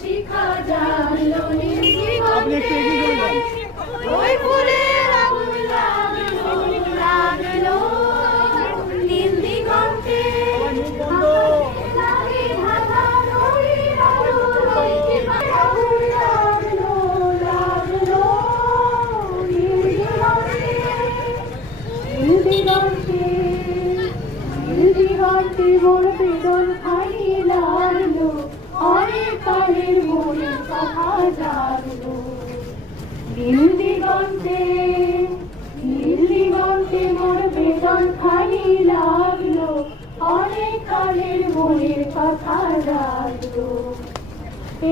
শিখা জানলো নীল দিগন্তে ওই ফুলের আগুন লাগলো লাগলো নীল দিগন্তে লাগে ঢাকা নদীর আলো আগুন লাগলো লাগলো নীল দিগন্তে নীল দিগন্তে মোর বেদন খানি লাগলো অনেক কালের মনের কথা জাগলো নীল দিগন্তে মোর বেদন খানি লাগলো অনেক কালের মনের কথা জাগলো।